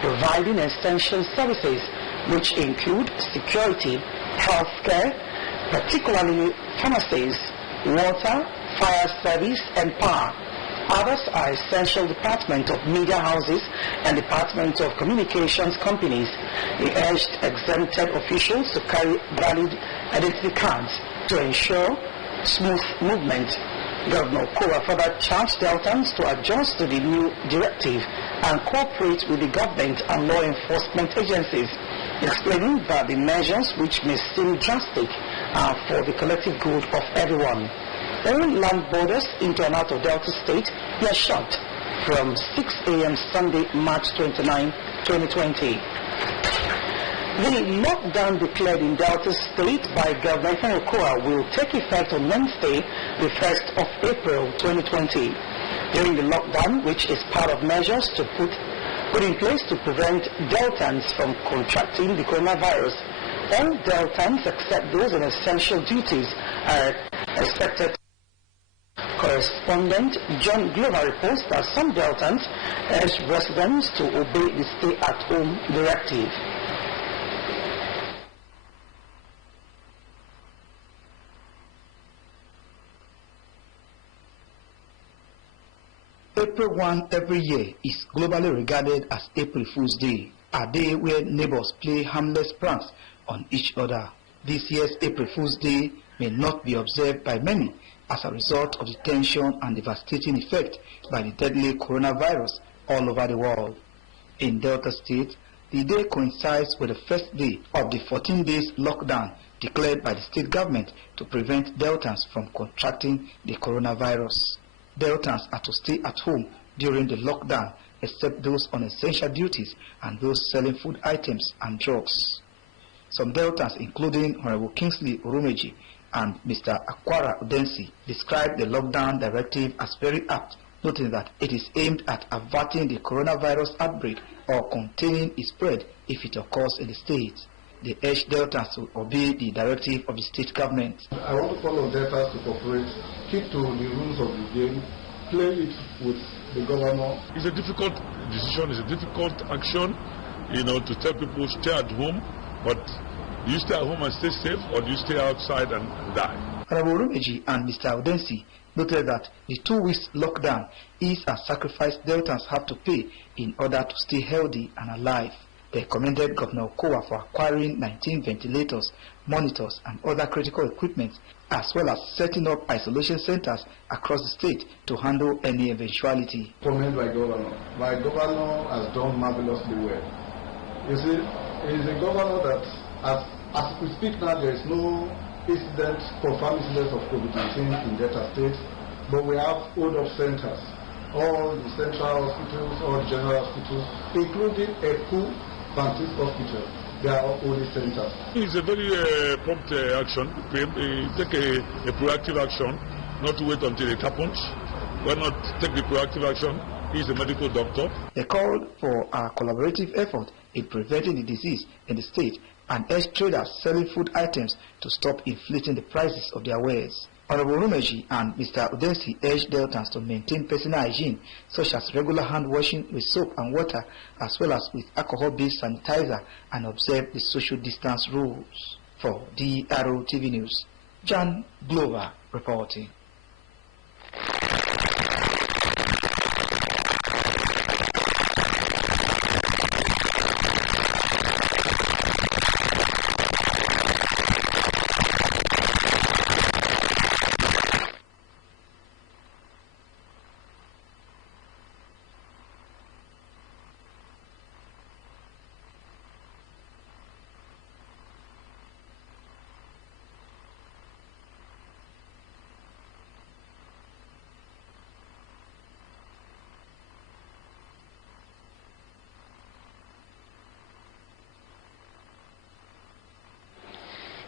providing essential services which include security, healthcare, particularly pharmacies, water, fire service and power. Others are essential Department of Media Houses and Department of Communications companies. He urged exempted officials to carry valid identity cards to ensure smooth movement. Governor Kowa further charged Deltans to adjust to the new directive and cooperate with the government and law enforcement agencies, explaining that the measures, which may seem drastic, are for the collective good of everyone. All land borders into and out of Delta State were shut from 6 a.m. Sunday, March 29, 2020. The lockdown declared in Delta State by Governor Kowa will take effect on Wednesday, the 1st of April 2020. During the lockdown, which is part of measures to put in place to prevent Deltans from contracting the coronavirus, all Deltans except those on essential duties are expected. Correspondent John Glover reports that some Deltans urged residents to obey the stay-at-home directive. April 1 every year is globally regarded as April Fool's Day, a day where neighbors play harmless pranks on each other. This year's April Fool's Day may not be observed by many as a result of the tension and devastating effect by the deadly coronavirus all over the world. In Delta State, the day coincides with the first day of the 14 days lockdown declared by the state government to prevent Deltans from contracting the coronavirus. Deltans are to stay at home during the lockdown except those on essential duties and those selling food items and drugs. Some Deltans, including Honorable Kingsley Urumeji and Mr. Akwara Udensi, described the lockdown directive as very apt, noting that it is aimed at averting the coronavirus outbreak or containing its spread if it occurs in the state. They urge Deltans to obey the directive of the state government. I want to call on Deltans to cooperate, keep to the rules of the game, play it with the governor. It's a difficult decision, it's a difficult action, to tell people stay at home, but do you stay at home and stay safe, or do you stay outside and die? Honorable Rumeji and Mr. Udensi noted that the 2 weeks lockdown is a sacrifice Deltans have to pay in order to stay healthy and alive. They commended Governor Kowa for acquiring 19 ventilators, monitors and other critical equipment, as well as setting up isolation centers across the state to handle any eventuality. Comment by governor. My governor has done marvelously well. You see, he is a governor that, as we speak now, there is no confirmed incidents of COVID-19 in Delta State, but we have hold-up centers. All the central hospitals, all the general hospitals, including Eku Baptist Hospital, they are all only centers. It's a very prompt action. Take a proactive action, not to wait until it happens. Why not take the proactive action? He's a medical doctor. They called for a collaborative effort in preventing the disease in the state and urged traders selling food items to stop inflating the prices of their wares. Honorable Rumeji and Mr. Udensi urged Deltans to maintain personal hygiene, such as regular hand washing with soap and water, as well as with alcohol-based sanitizer, and observe the social distance rules. For drtv News, John Glover reporting.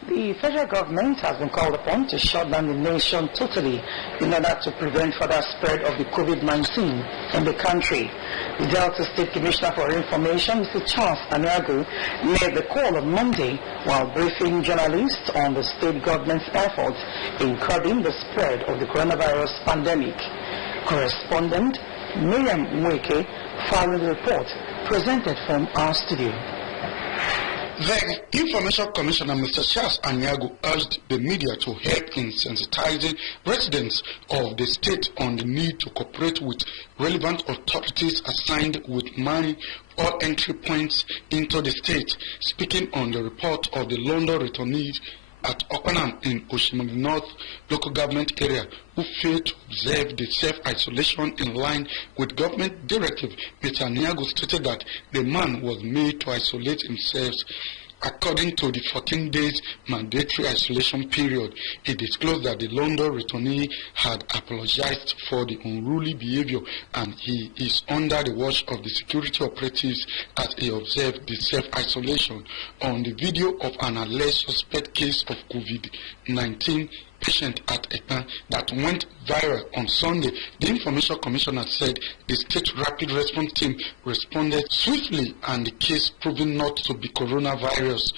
The federal government has been called upon to shut down the nation totally in order to prevent further spread of the COVID-19 in the country. The Delta State Commissioner for Information, Mr. Charles Aniagu, made the call on Monday while briefing journalists on the state government's efforts in curbing the spread of the coronavirus pandemic. Correspondent Miriam Mweke filed the report presented from our studio. The Information Commissioner, Mr. Charles Anyago, urged the media to help in sensitizing residents of the state on the need to cooperate with relevant authorities assigned with money or entry points into the state. Speaking on the report of the London returnees at Okpanam in Oshimiri North local government area who failed to observe the self-isolation in line with government directive, Mr. Anyago stated that the man was made to isolate himself according to the 14 days mandatory isolation period. He disclosed that the London returnee had apologized for the unruly behavior and he is under the watch of the security operatives as he observed the self-isolation. On the video of an alleged suspect case of COVID-19 patient at Ekpan that went viral on Sunday, the Information Commissioner said the state rapid response team responded swiftly and the case proving not to be coronavirus.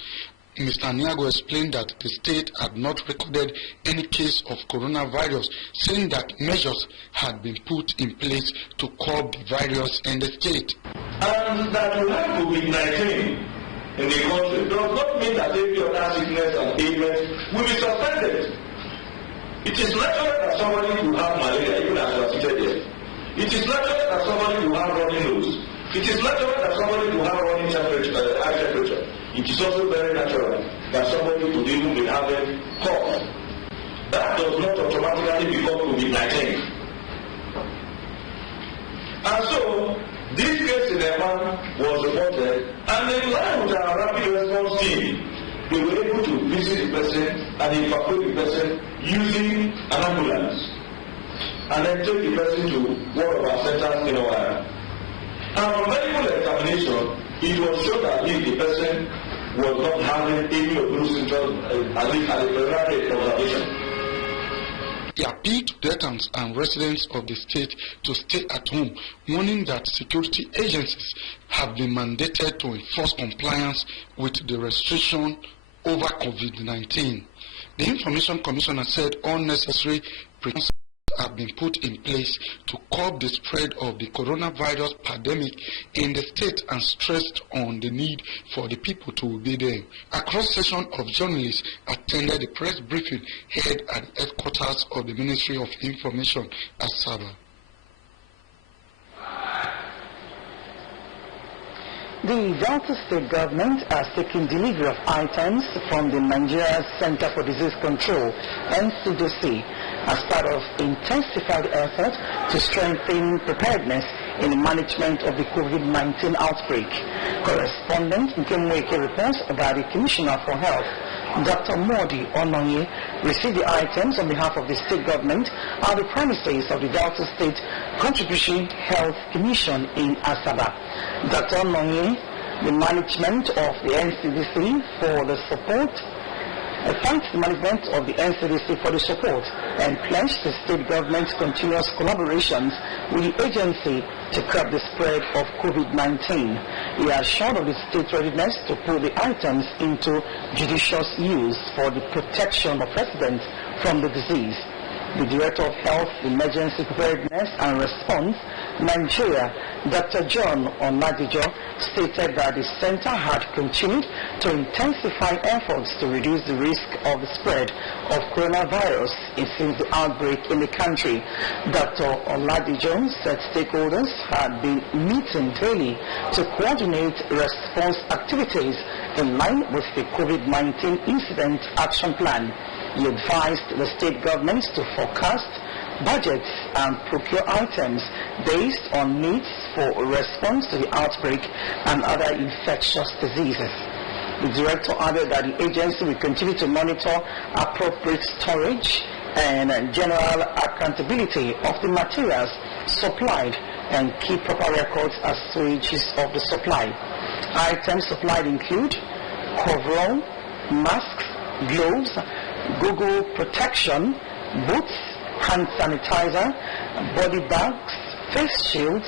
Mr. Anyago explained that the state had not recorded any case of coronavirus, saying that measures had been put in place to curb the virus in the state. And that we have COVID-19 in the country does not mean that every other sickness and ailment will be suspended. It is natural that somebody will have malaria even as you are seated here. It is natural that somebody will have running nose. It is natural that somebody will have running temperature, high temperature. It is also very natural that somebody could even be having cough. That does not automatically become COVID-19. And so, this case in Ekpan was reported, and in line with our rapid response team, they were able to visit the person and evacuate the person using an ambulance, and then take the person to one of our centers in Ohio. And from medical examination, it was shown that the person was not having any of those symptoms, at least at the preliminary observation. He appealed to debtors and residents of the state to stay at home, warning that security agencies have been mandated to enforce compliance with the restriction over COVID-19. The Information Commissioner said all necessary precautions have been put in place to curb the spread of the coronavirus pandemic in the state and stressed on the need for the people to obey them. A cross-section of journalists attended the press briefing held at the headquarters of the Ministry of Information at Sabah. The Delta State government has taken delivery of items from the Nigeria Center for Disease Control, NCDC, as part of intensified effort to strengthen preparedness in the management of the COVID-19 outbreak. Correspondent Nkemweke reports about the Commissioner for Health, Dr. Modi Ononye, received the items on behalf of the state government at the premises of the Delta State Contributory Health Commission in Asaba. Dr. Ononye, the management of the NCDC for the support, thanks the management of the NCDC for the support and pledged the state government's continuous collaborations with the agency to curb the spread of COVID-19. He assured of the state's readiness to put the items into judicious use for the protection of residents from the disease. The Director of Health, Emergency Preparedness and Response, Nigeria, Dr. John Onadijo, stated that the center had continued to intensify efforts to reduce the risk of the spread of coronavirus since the outbreak in the country. Dr. Onadijo said stakeholders had been meeting daily to coordinate response activities in line with the COVID-19 Incident Action Plan. He advised the state governments to forecast budgets and procure items based on needs for response to the outbreak and other infectious diseases. The director added that the agency will continue to monitor appropriate storage and general accountability of the materials supplied and keep proper records as stages of the supply. Items supplied include coverall, masks, gloves, Google protection, boots, hand sanitizer, body bags, face shields,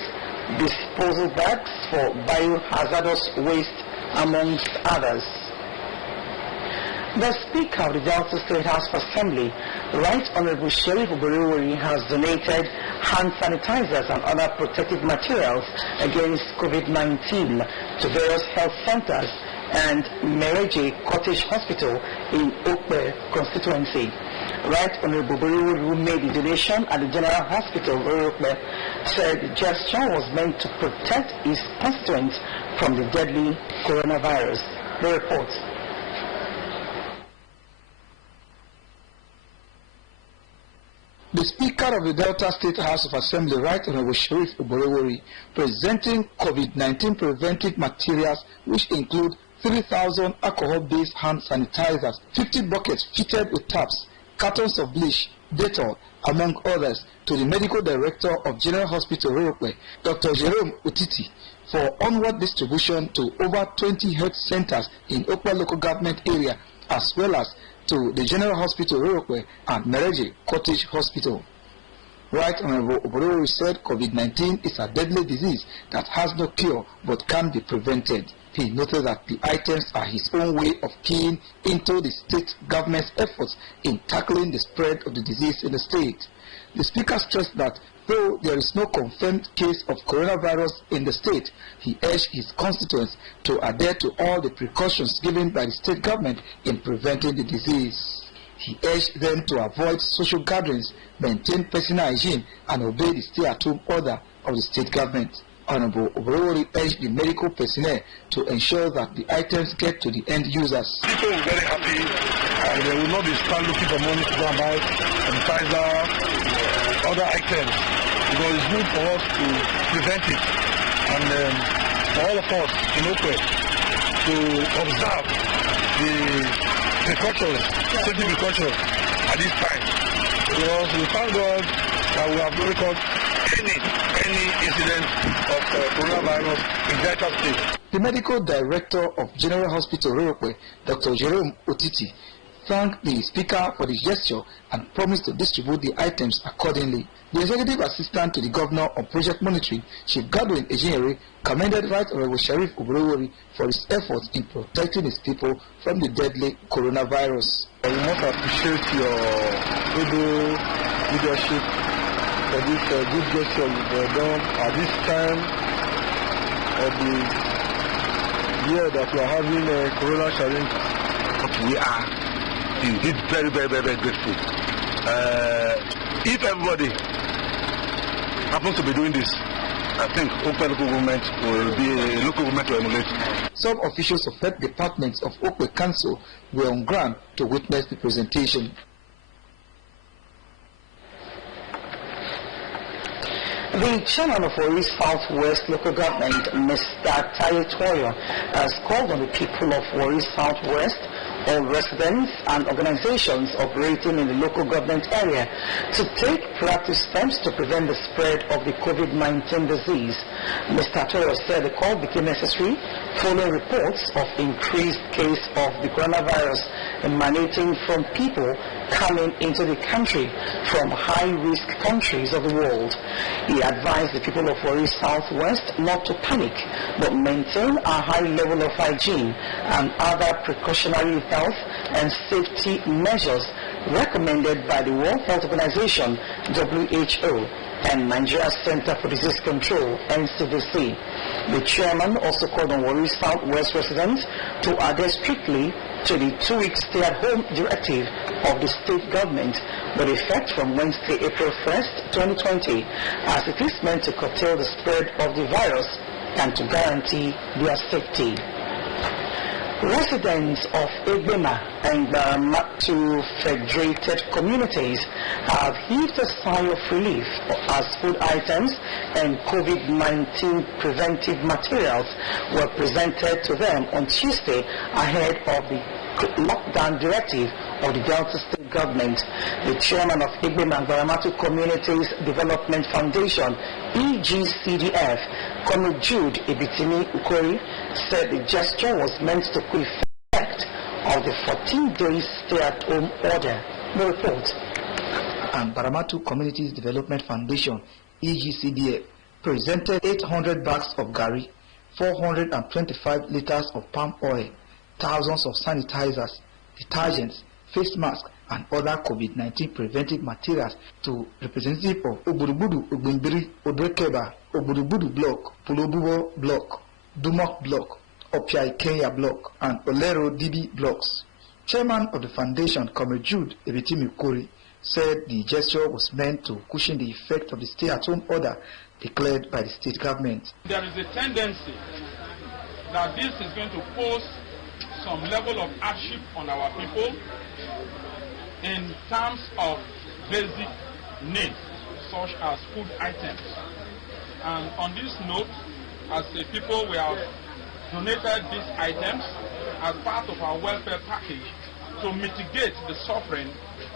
disposal bags for biohazardous waste, amongst others. The Speaker of the Delta State House of Assembly, Right Honorable Sheriff Warri, has donated hand sanitizers and other protective materials against COVID-19 to various health centers and Mereje Cottage Hospital in Okpe constituency. Right Honorable Warri, who made the donation at the General Hospital Okpe, said the gesture was meant to protect his constituents from the deadly coronavirus. The report. The Speaker of the Delta State House of Assembly, Right Honorable Sheriff Warri, presenting COVID-19 preventive materials which include 3,000 alcohol-based hand sanitizers, 50 buckets fitted with taps, cartons of bleach, Dettol, among others, to the Medical Director of General Hospital Rorokwe, Dr. Jerome Otiti, for onward distribution to over 20 health centers in Okwa local government area, as well as to the General Hospital Rorokwe and Mereje Cottage Hospital. Right Honorable Oborori said COVID-19 is a deadly disease that has no cure but can be prevented. He noted that the items are his own way of keying into the state government's efforts in tackling the spread of the disease in the state. The Speaker stressed that though there is no confirmed case of coronavirus in the state, he urged his constituents to adhere to all the precautions given by the state government in preventing the disease. He urged them to avoid social gatherings, maintain personal hygiene, and obey the stay-at-home order of the state government. Honorable Oborori urged the medical personnel to ensure that the items get to the end users. People are very happy and they will not be looking for money to go and buy sanitizer, other items, because it's good for us to prevent it. And for all of us in Okwe to observe the precautions, safety precautions at this time. Because we thank God that we have not recorded any incident of coronavirus in Delta State. The Medical Director of General Hospital Rorokwe, Dr. Jerome Otiti, thanked the Speaker for the gesture and promised to distribute the items accordingly. The Executive Assistant to the Governor on Project Monitoring, Chief Godwin Ejinere, commended Right Honorable Sheriff Oborori for his efforts in protecting his people from the deadly coronavirus. We must appreciate your able leadership for this good gesture you've done at this time of the year that we are having a corona challenge. We are indeed very grateful. If everybody happens to be doing this, I think Okwe local government will be a local government to emulate. Some officials of health departments of Okwe Council were on ground to witness the presentation. The chairman of Warri Southwest local government, Mr. Taye Toyo, has called on the people of Warri Southwest, all residents and organizations operating in the local government area, to take proactive steps to prevent the spread of the COVID-19 disease. Mr. Toyo said the call became necessary following reports of increased case of the coronavirus emanating from people coming into the country from high-risk countries of the world. He advised the people of Warri Southwest not to panic, but maintain a high level of hygiene and other precautionary health and safety measures recommended by the World Health Organization, WHO, and Nigeria Center for Disease Control, NCDC. The chairman also called on Warri Southwest residents to adhere strictly to the 2-week stay-at-home directive of the state government with effect from Wednesday, April 1st, 2020, as it is meant to curtail the spread of the virus and to guarantee their safety. Residents of Egbema and Baramatu Federated Communities have heaved a sigh of relief as food items and COVID-19 preventive materials were presented to them on Tuesday ahead of the lockdown directive of the Delta State government. The chairman of Egbema and Baramatu Communities Development Foundation, EGCDF, Colonel Jude Ibitini Ukori, said the gesture was meant to put effect of the 14-day stay-at-home order. The report. And Baramatu Communities Development Foundation, EGCDF, presented 800 bags of gari, 425 liters of palm oil, thousands of sanitizers, detergents, face masks, and other COVID-19 preventive materials to representatives of Oburubudu, Ogbimbiri, Odrekeba, Oburubudu Block, Pulobubo Block, Dumok Block, Opiai Kenya Block, and Olero DB Blocks. Chairman of the foundation, Comrade Jude Ebitimi Ukori, said the gesture was meant to cushion the effect of the stay-at-home order declared by the state government. There is a tendency that this is going to pose some level of hardship on our people in terms of basic needs such as food items. And on this note, as a people, we have donated these items as part of our welfare package to mitigate the suffering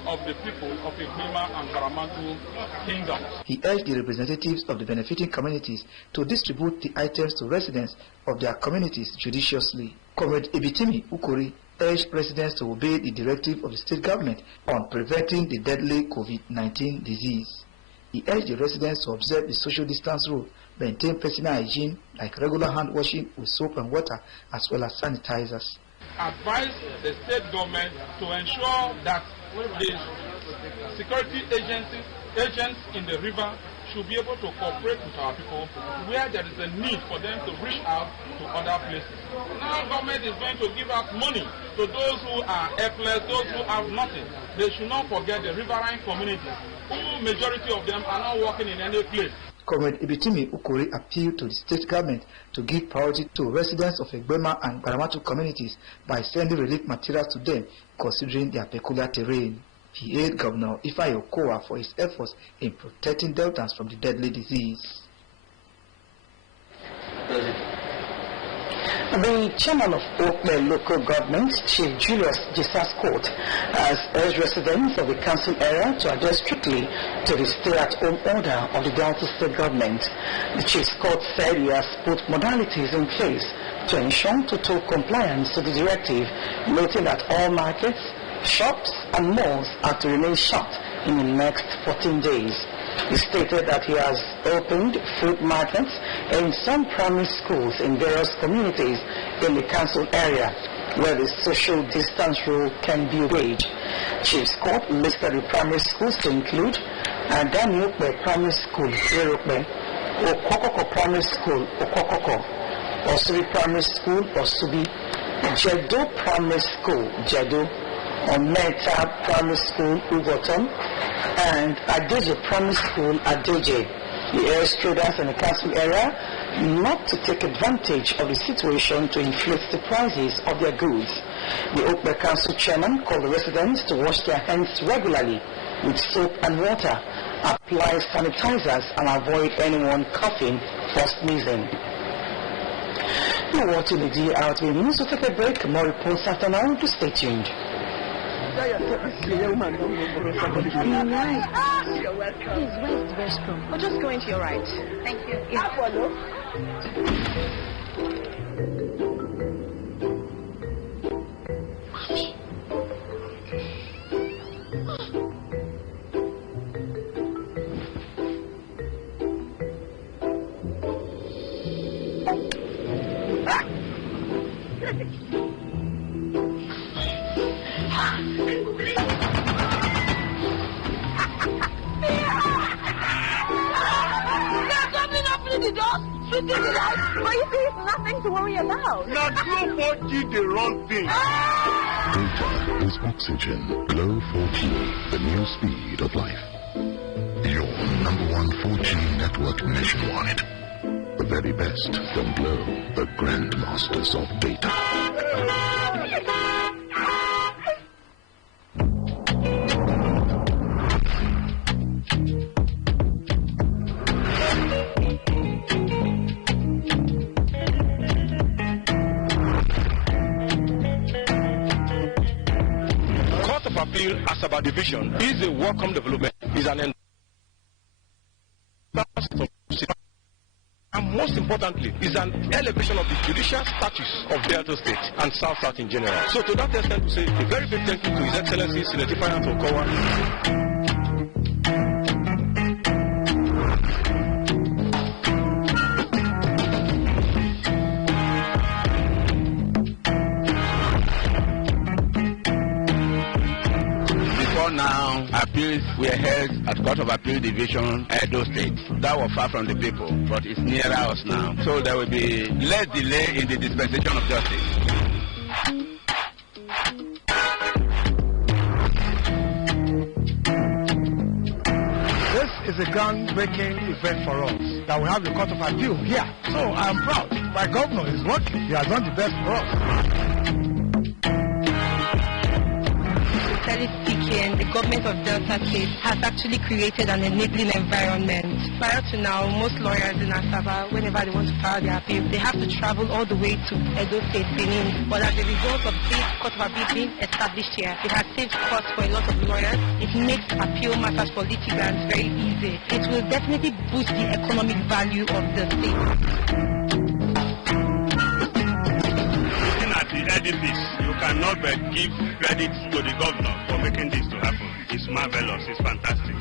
of the people of Igbima and Baramatu kingdoms. He urged the representatives of the benefiting communities to distribute the items to residents of their communities judiciously. Comrade Ebitimi Ukori urged residents to obey the directive of the state government on preventing the deadly COVID-19 disease. He urged the residents to observe the social distance rule, maintain personal hygiene like regular hand washing with soap and water, as well as sanitizers. Advise the state government to ensure that the security agents in the river should be able to cooperate with our people where there is a need for them to reach out to other places. Now government is going to give out money to those who are helpless, those who have nothing. They should not forget the riverine communities, who majority of them are not working in any place. Comrade Ebitimi Ukori appealed to the state government to give priority to residents of Igbima and Baramatu communities by sending relief materials to them, considering their peculiar terrain. He hailed Governor Ifeanyi Okowa for his efforts in protecting Deltans from the deadly disease. The chairman of Okme local government, Chief Julius Jesus Court, has urged residents of the council area to adhere strictly to the stay-at-home order of the Delta state government. The Chief Court said he has put modalities in place to ensure total compliance to the directive, noting that all markets, shops and malls are to remain shut in the next 14 days. He stated that he has opened food markets in some primary schools in various communities in the council area where the social distance rule can be obeyed. Chief Court listed the primary schools to include Adaniokbe Primary School, Irokbe, Okokoko Primary School, Okokoko, Osubi Primary School, Osubi, Jedo Primary School, Jedo, Ometa Primary School, Ugoton, and Adeje Primary School, Adeje. He urged students in the council area not to take advantage of the situation to inflate the prices of their goods. The Okbe Council chairman called the residents to wash their hands regularly with soap and water, apply sanitizers, and avoid anyone coughing or sneezing. You're watching the DRTV News. We'll take a break. More reports after now. To stay tuned. You're welcome. Please, where's the restroom? We're just going to your right. Thank you. But you see, it's nothing to worry about. Now, Glow 4G, the wrong thing. Data is oxygen. Glow 4G, the new speed of life. Your #1 4G network nationwide. The very best from Glow, the grandmasters of data. Appeal Asaba Division is a welcome development, is an and most importantly is an elevation of the judicial status of Delta State and South in general. So to that extent, we say a very big thank you to His Excellency Senator Ifeanyi Okowa. now, appeals were held at Court of Appeal Division, Edo State. That was far from the people, but it's nearer us now. So there will be less delay in the dispensation of justice. This is a groundbreaking event for us, that we have the Court of Appeal here. So I am proud. My governor is working. He has done the best for us. Sincerely speaking, the government of Delta State has actually created an enabling environment. Prior to now, most lawyers in Asaba, whenever they want to file their appeal, they have to travel all the way to Edo State, Benin. But as a result of this Court of Appeal being established here, it has saved costs for a lot of lawyers. It makes appeal matters for litigants very easy. It will definitely boost the economic value of the state. The edifice, you cannot but give credit to the governor for making this to happen. It's marvelous, it's fantastic.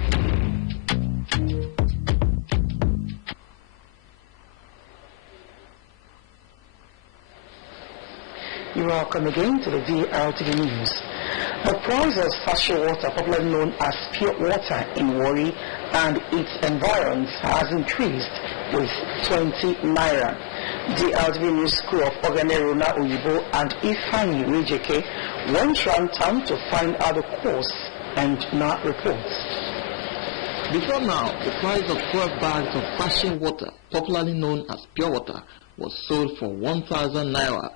You are welcome again to the DRTV News. The price of sachet water, popularly known as pure water in Warri and its environs, has increased with 20 naira. The DRTV News crew of Oganeruna Uyibo and Ifani Rejeke went round town to find out the cause and now reports. Before now, the price of 12 bags of sachet water, popularly known as pure water, was sold for 1,000 naira,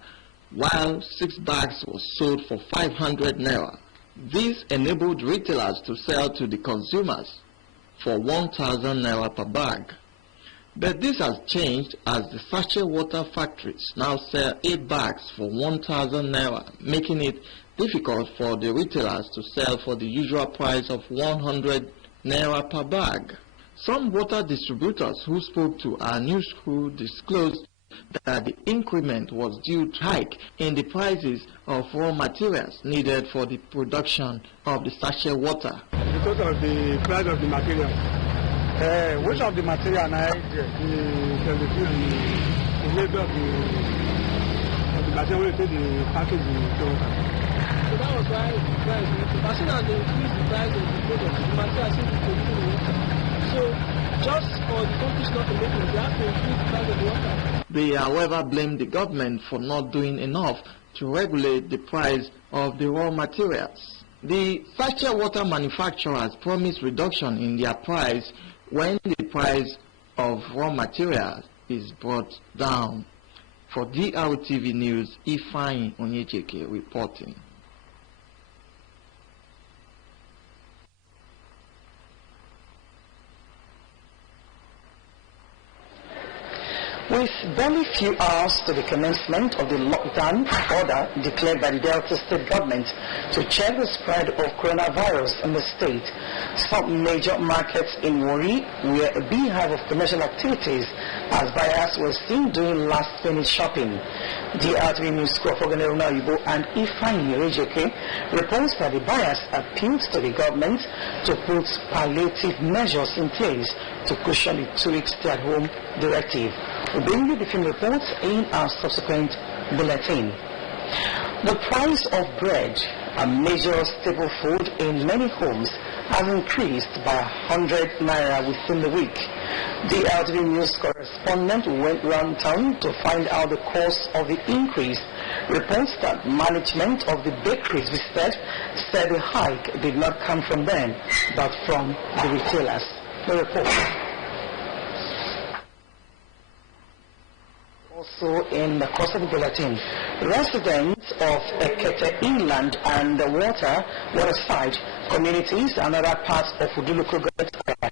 while 6 bags were sold for 500 naira. This enabled retailers to sell to the consumers for 1,000 naira per bag. But this has changed as the sachet water factories now sell 8 bags for 1,000 naira, making it difficult for the retailers to sell for the usual price of 100 naira per bag. Some water distributors who spoke to our news crew disclosed that the increment was due to hike in the prices of raw materials needed for the production of the sachet water. Because of the price of the material. Which of the material now, the labor of the material, the package, the water. So that was why the price went up. As soon as they increased the price of the product, the material seems to produce the water. So just for the companies not to make it, they have to increase the price of the water. They, however, blame the government for not doing enough to regulate the price of the raw materials. The sachet water manufacturers promise reduction in their price when the price of raw materials is brought down. For DRTV News, Ifeanyi Onyecheke reporting. With barely few hours to the commencement of the lockdown order declared by the Delta State government to check the spread of coronavirus in the state, some major markets in Warri were a beehive of commercial activities as buyers were seen doing last-minute shopping. The DRTV News crew of Oganeruna Uyibo and Ifeanyi Rejeke reports that the buyers appealed to the government to put palliative measures in place to cushion the 2-week stay-at-home directive. We'll bring you the film reports in our subsequent bulletin. The price of bread, a major staple food in many homes, has increased by 100 naira within the week. The DRTV News correspondent went round town to find out the cause of the increase. Reports that management of the bakeries visited said the hike did not come from them, but from the retailers. The report. Also in the course of the bulletin, residents of Ekete Inland and the waterside communities and other parts of Udu local government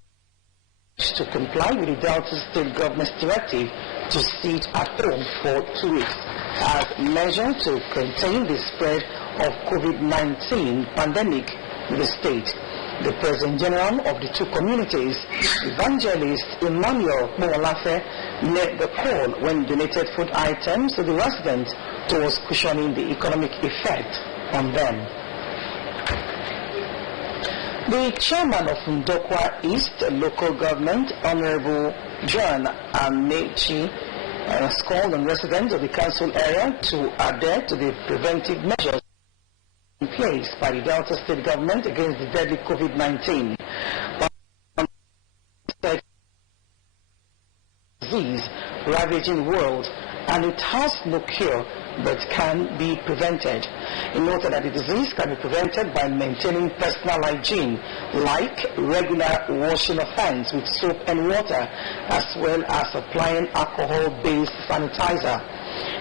to comply with the Delta State government's directive to sit at home for 2 weeks as measure to contain the spread of COVID-19 pandemic in the state. The President General of the two communities, Evangelist Emmanuel Mowolafe, made the call when donated food items to the residents towards cushioning the economic effect on them. The chairman of Ndokwa East local government, Honorable John Amechi, has called on residents of the council area to adhere to the preventive measures place by the Delta State government against the deadly COVID-19 disease ravaging the world, and it has no cure but can be prevented. He noted that the disease can be prevented by maintaining personal hygiene, like regular washing of hands with soap and water, as well as applying alcohol-based sanitizer.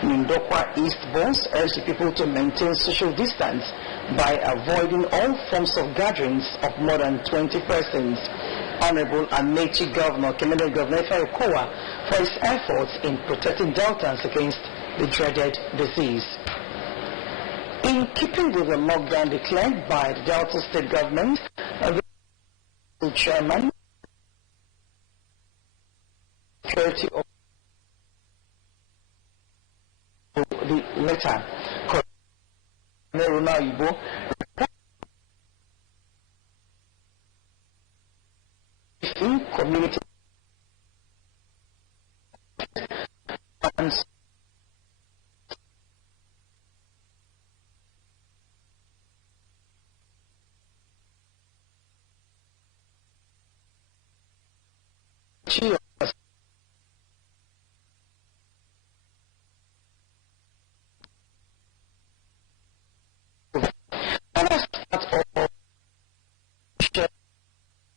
Mindokwa East Bones urged the people to maintain social distance by avoiding all forms of gatherings of more than 20 persons. Honorable Amechi Governor commended Governor Okowa for his efforts in protecting Deltans against the dreaded disease. In keeping with the lockdown declared by the Delta State government, the chairman of the letter, community and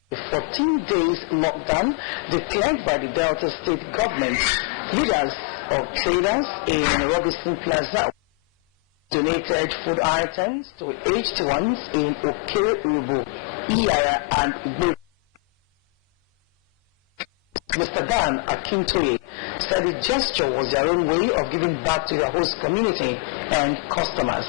the 14 days lockdown declared by the Delta State government. Leaders of traders in Robinson Plaza donated food items to aged ones in Oke-Ubu, Iyara, and Ugbo. Mr. Dan Akintoye said the gesture was their own way of giving back to their host community and customers.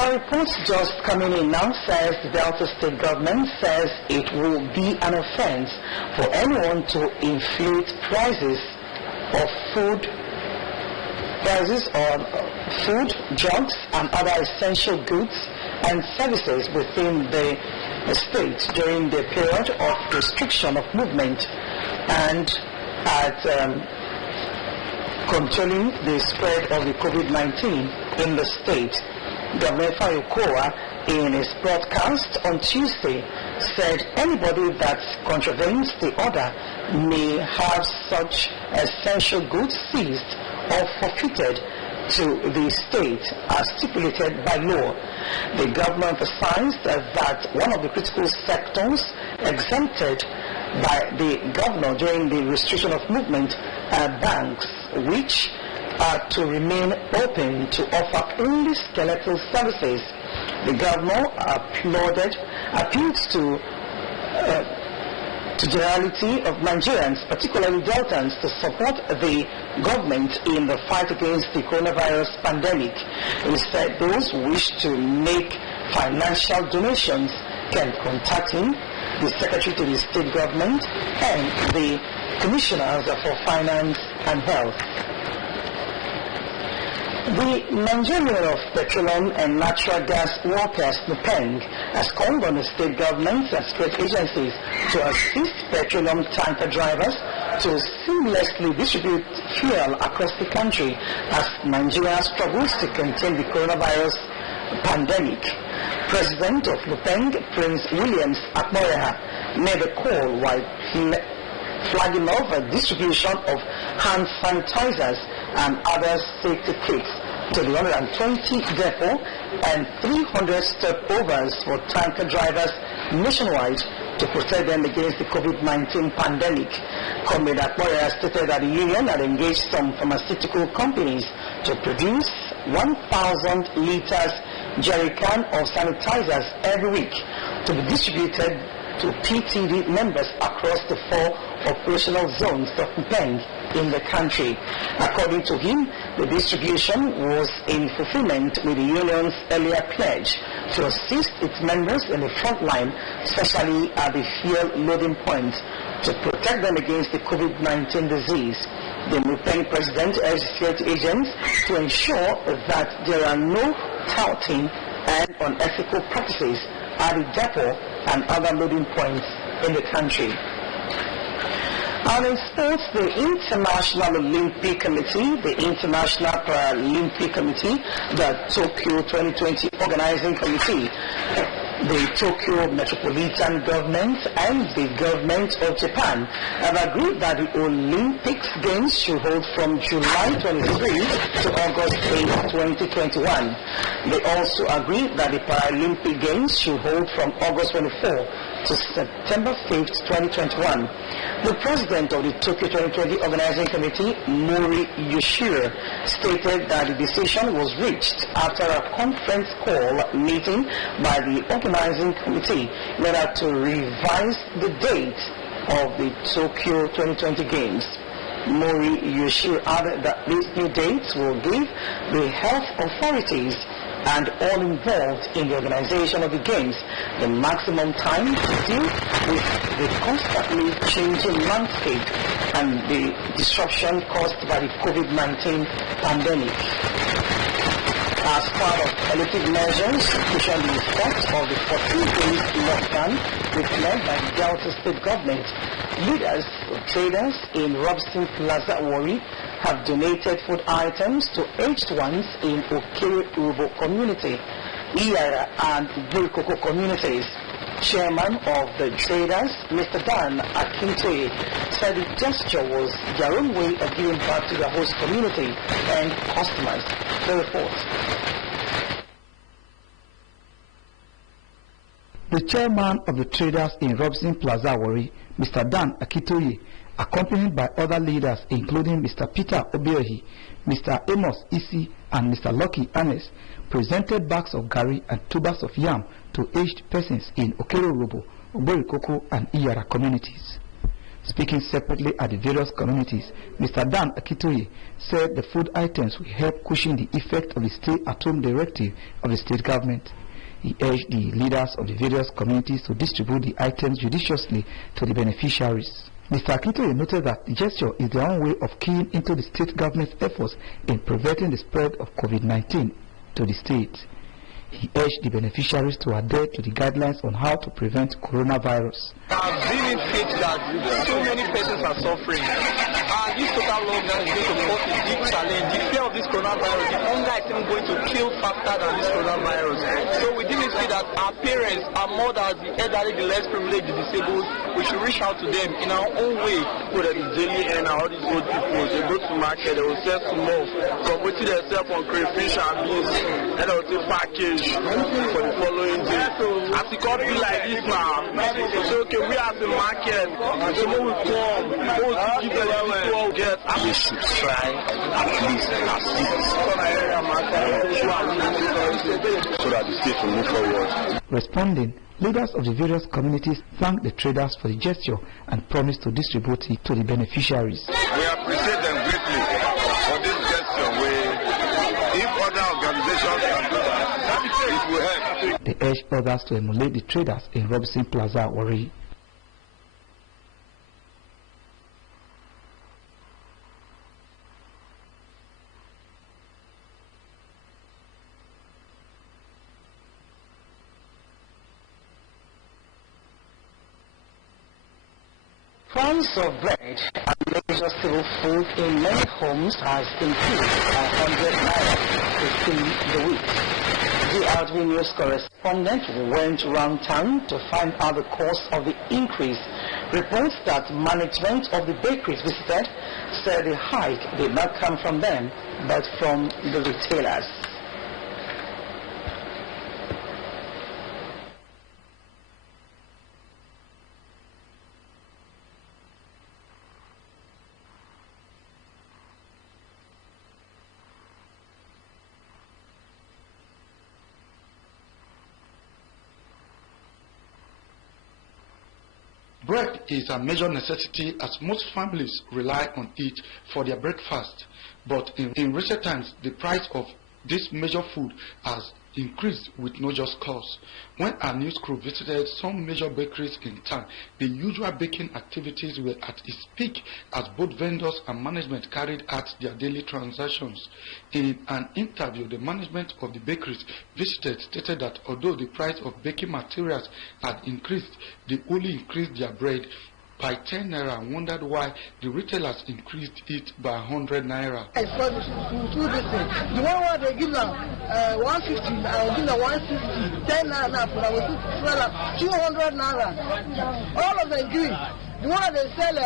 A report just coming in now says the Delta State government says it will be an offense for anyone to inflate prices of food, drugs, and other essential goods and services within the state during the period of restriction of movement and at controlling the spread of the COVID-19 in the state. Governor Okowa, in his broadcast on Tuesday, said anybody that contravenes the order may have such essential goods seized or forfeited to the state as stipulated by law. The governor emphasized that one of the critical sectors exempted by the governor during the restriction of movement banks, which are to remain open to offer only skeletal services. The governor appealed to generality of Nigerians, particularly Deltans, to support the government in the fight against the coronavirus pandemic. He said those who wish to make financial donations can contact him, the Secretary to the State Government, and the Commissioners for Finance and Health. The Nigerian Union of Petroleum and Natural Gas Workers, NUPENG, has called on the state governments and state agencies to assist petroleum tanker drivers to seamlessly distribute fuel across the country as Nigeria struggles to contain the coronavirus pandemic. President of NUPENG, Prince Williams Akmoreha, made a call while flagging off a distribution of hand sanitizers and other safety kits to the 120 depot and 300 stopovers for tanker drivers nationwide to protect them against the COVID-19 pandemic. Comrade Akmoreha stated that the union had engaged some pharmaceutical companies to produce 1,000 liters jerrycan of sanitizers every week to be distributed to PTD members across the 4 operational zones of NUPENG in the country. According to him, the distribution was in fulfillment with the union's earlier pledge to assist its members in the front line, especially at the fuel loading points, to protect them against the COVID-19 disease. The NUPENG president urged security agents to ensure that there are no touting and unethical practices at the depot and other loading points in the country. And in sports, the International Olympic Committee, the International Paralympic Committee, the Tokyo 2020 Organizing Committee, the Tokyo Metropolitan Government and the Government of Japan have agreed that the Olympics Games should hold from July 23 to August 8, 2021. They also agreed that the Paralympic Games should hold from August 24 to September 5th, 2021. The president of the Tokyo 2020 Organizing Committee, Mori Yoshiro, stated that the decision was reached after a conference call meeting by the organizing committee in order to revise the date of the Tokyo 2020 Games. Mori Yoshiro added that these new dates will give the health authorities and all involved in the organization of the Games the maximum time to deal with the constantly changing landscape and the disruption caused by the COVID-19 pandemic. As part of collective measures to cushion the effects of the 14-day lockdown declared by the Delta State government, leaders of traders in Robson Plaza, Warri, have donated food items to aged ones in Okere Ubo community, Iyara and Bulkoko communities. Chairman of the traders, Mr. Dan Akintoye, said the gesture was their own way of giving back to their host community and customers. The report. The chairman of the traders in Robson Plaza, Warri, Mr. Dan Akintoye, accompanied by other leaders including Mr. Peter Obiohi, Mr. Amos Isi and Mr. Lucky Anes, presented bags of gari and tubers of yam to aged persons in Okero-Robo, Oborikoko and Iyara communities. Speaking separately at the various communities, Mr. Dan Akintoye said the food items will help cushion the effect of the stay-at-home directive of the state government. He urged the leaders of the various communities to distribute the items judiciously to the beneficiaries. Mr. Akintoye noted that the gesture is their own way of keying into the state government's efforts in preventing the spread of COVID-19 to the state. He urged the beneficiaries to adhere to the guidelines on how to prevent coronavirus. I've seen it that so many persons are suffering. And this total lockdown is going to cause a big challenge. The fear of this coronavirus, the hunger is even going to kill faster than this coronavirus. So we didn't see that our parents, our mothers, the elderly, the less privileged, the disabled, we should reach out to them in our own way. People that is daily and all these old people, they go to market, they will sell some more. From putting themselves on crayfish and beans, and they will take package for the following day. As it can't be like this now, so okay, we have the market, so when we come, we will give them the people we get. They should try at least so that the state will move forward. Responding, leaders of the various communities thanked the traders for the gesture and promised to distribute it to the beneficiaries. We appreciate them greatly for this gesture. If other organizations can do that, it will help. They urged others to emulate the traders in Robinson Plaza, Warri. Price of bread and major staple food in many homes has increased by 100 naira within the week. The drtv News correspondent went around town to find out the cause of the increase. Reports that management of the bakeries visited said the hike did not come from them, but from the retailers. Bread is a major necessity as most families rely on it for their breakfast. But in recent times, the price of this major food has increased with no just cause. When our news crew visited some major bakeries in town, the usual baking activities were at its peak as both vendors and management carried out their daily transactions. In an interview, the management of the bakeries visited stated that although the price of baking materials had increased, they only increased their bread by 10 naira and wondered why the retailers increased it by 100 naira. The one where they give now 150, I will give now 160, 10 naira now, but I will sell 200 naira. All of them agree. The one they sell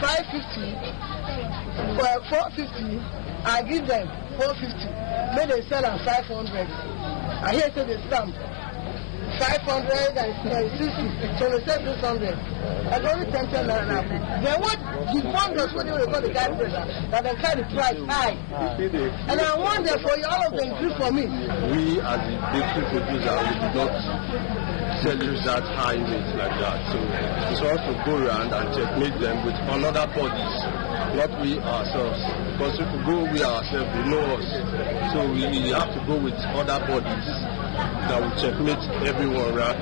550, 450, I give them 450. Then they sell at 500. I hear say they stamp 560, so they sell 600. I only 10 naira. Then what the wonders what they call the guy that they carry the price high. And I wonder for you, all of them agree for me. We as the bakery producer, we do not sell it that high rate like that. So it's also to go around and checkmate them with another bodies, not we ourselves. Because if we go we ourselves, they know us. So we have to go with other bodies that will checkmate everyone, right?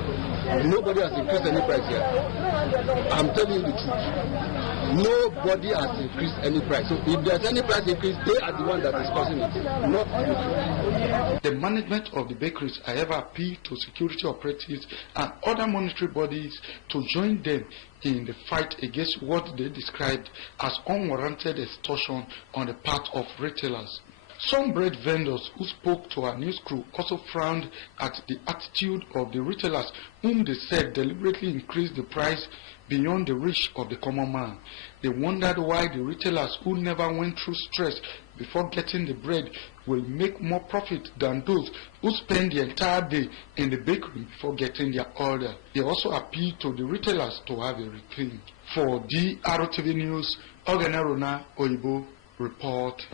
Nobody has increased any price here. I'm telling you the truth. Nobody has increased any price. So if there's any price increase, they are the one that is causing it, not me. The management of the bakeries, however, appealed to security operatives and other monetary bodies to join them in the fight against what they described as unwarranted extortion on the part of retailers. Some bread vendors who spoke to our news crew also frowned at the attitude of the retailers, whom they said deliberately increased the price beyond the reach of the common man. They wondered why the retailers who never went through stress before getting the bread will make more profit than those who spend the entire day in the bakery before getting their order. They also appealed to the retailers to have a rethink. For drtv News, Oganarona Oyibo report.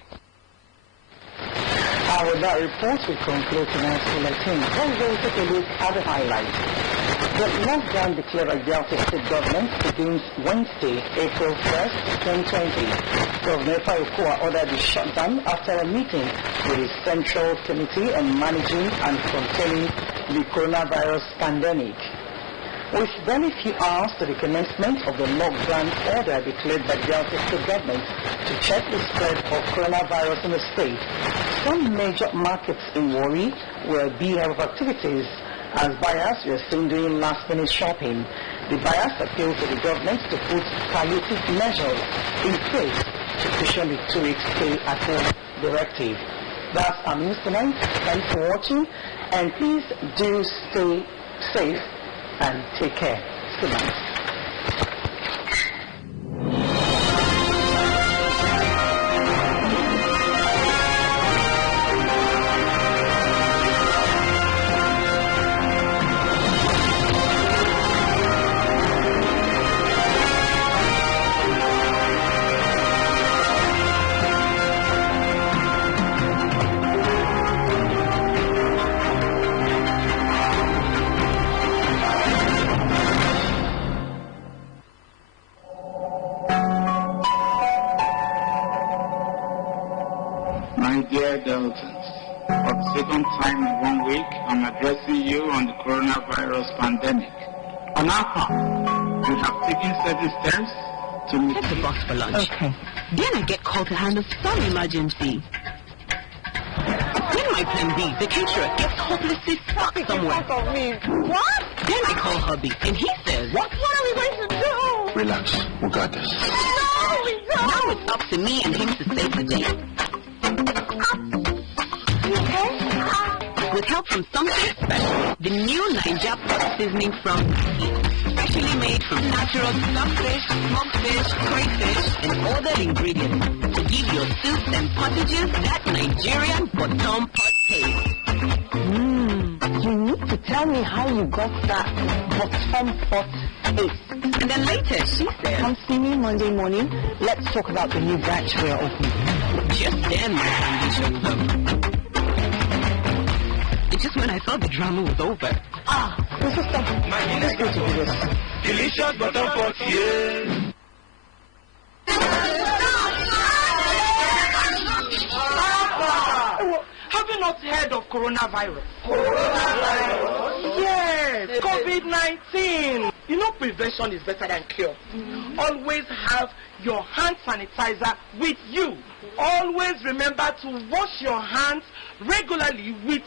With that report, we conclude tonight's bulletin. Let's go take a look at the highlights. The lockdown declared by Delta State government begins Wednesday, April 1st, 2020. Governor Fayokoa ordered the shutdown after a meeting with the Central Committee on Managing and Containing the Coronavirus Pandemic. With very few hours to the commencement of the lockdown order declared by the Delta State government to check the spread of coronavirus in the state, some major markets in Warri were beheld of activities As buyers, we are seen doing last-minute shopping. The buyers appeal to the government to put palliative measures in place to cushion the 2-week stay-at-home directive. That's our news tonight. Thanks for watching, and please do stay safe and take care. Good night. My dear Deltans, for the second time in 1 week, I'm addressing you on the coronavirus pandemic. On our part, we have taken certain steps to mitigate. Take the box for lunch. Okay. Then I get called to handle some emergency. Then my plan B, the caterer, gets hopelessly stuck somewhere. Of me. What? Then I call hubby, and he says, What are we going to do? Relax, we got this. No, we don't. Now it's up to me and him to save the day. With help from something special, the new Niger pot seasoning from specially made from natural stockfish, smoked fish, crayfish, and other ingredients to give your soups and pottages that Nigerian bottom pot taste. You need to tell me how you got that bottom pot taste. And then later, she said, Come see me Monday morning. Let's talk about the new branch we are opening. Just then my family showed up. It's just when I thought the drama was over. This is stuff. Let's go to this. Delicious bottom pot, yeah. Have you not heard of coronavirus? Coronavirus? Yes, COVID-19. You know prevention is better than cure. Always have your hand sanitizer with you. Always remember to wash your hands regularly with